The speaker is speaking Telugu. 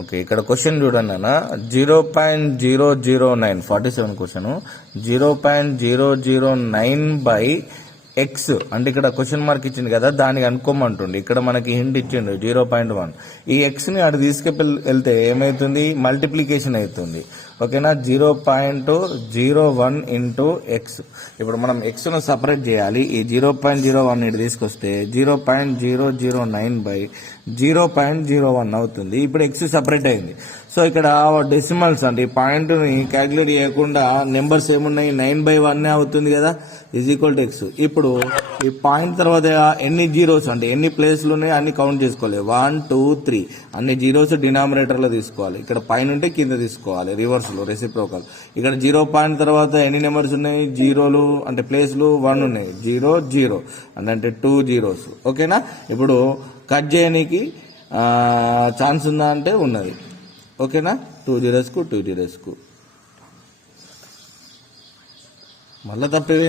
ఓకే, ఇక్కడ క్వశ్చన్ చూడండి అన్న. 0.009 47 క్వశ్చన్ 0.009/x అంటే ఇక్కడ క్వశ్చన్ మార్క్ ఇచ్చింది కదా, దానికి అనుకోమంటుండే. ఇక్కడ మనకి హింట్ ఇచ్చిండు 0.1. ఈ ఎక్స్ ని అటు తీసుకెళ్తే ఏమైతుంది, మల్టిప్లికేషన్ అవుతుంది. ఓకేనా, 0.01 ఇంటూ ఎక్స్. ఇప్పుడు మనం ఎక్స్ ను సపరేట్ చేయాలి. ఈ 0.01 ఇటు తీసుకొస్తే 0.009/0.01 అవుతుంది. ఇప్పుడు ఎక్స్ సపరేట్ అయింది. సో ఇక్కడ డెసిమల్స్ అంటే ఈ పాయింట్ ని క్యాలిక్యులేట్ చేయకుండా నెంబర్స్ ఏమున్నాయి, 9/1 అవుతుంది కదా, ఈక్వల్ టు ఎక్స్. ఇప్పుడు ఈ పాయింట్ తర్వాత ఎన్ని జీరోస్ అంటే ఎన్ని ప్లేస్లు ఉన్నాయి అన్ని కౌంట్ చేసుకోవాలి. 1 2 3 అన్ని జీరోస్ డినామినేటర్ లో తీసుకోవాలి. ఇక్కడ పైన ఉంటే కింద తీసుకోవాలి, రివర్స్ లో రెసిప్రోకల్. ఇక్కడ 0 పాయింట్ తర్వాత ఎన్ని నెంబర్స్ ఉన్నాయి, జీరోలు అంటే ప్లేస్లు 1 ఉన్నాయి, 0 0 అంటే 2 జీరోస్. ఓకేనా, ఇప్పుడు కట్ చేయడానికి ఛాన్స్ ఉందా అంటే ఉన్నది. ఓకేనా, 2 జీరోస్కు 2 జీరోస్కు మళ్ళీ తప్పేది.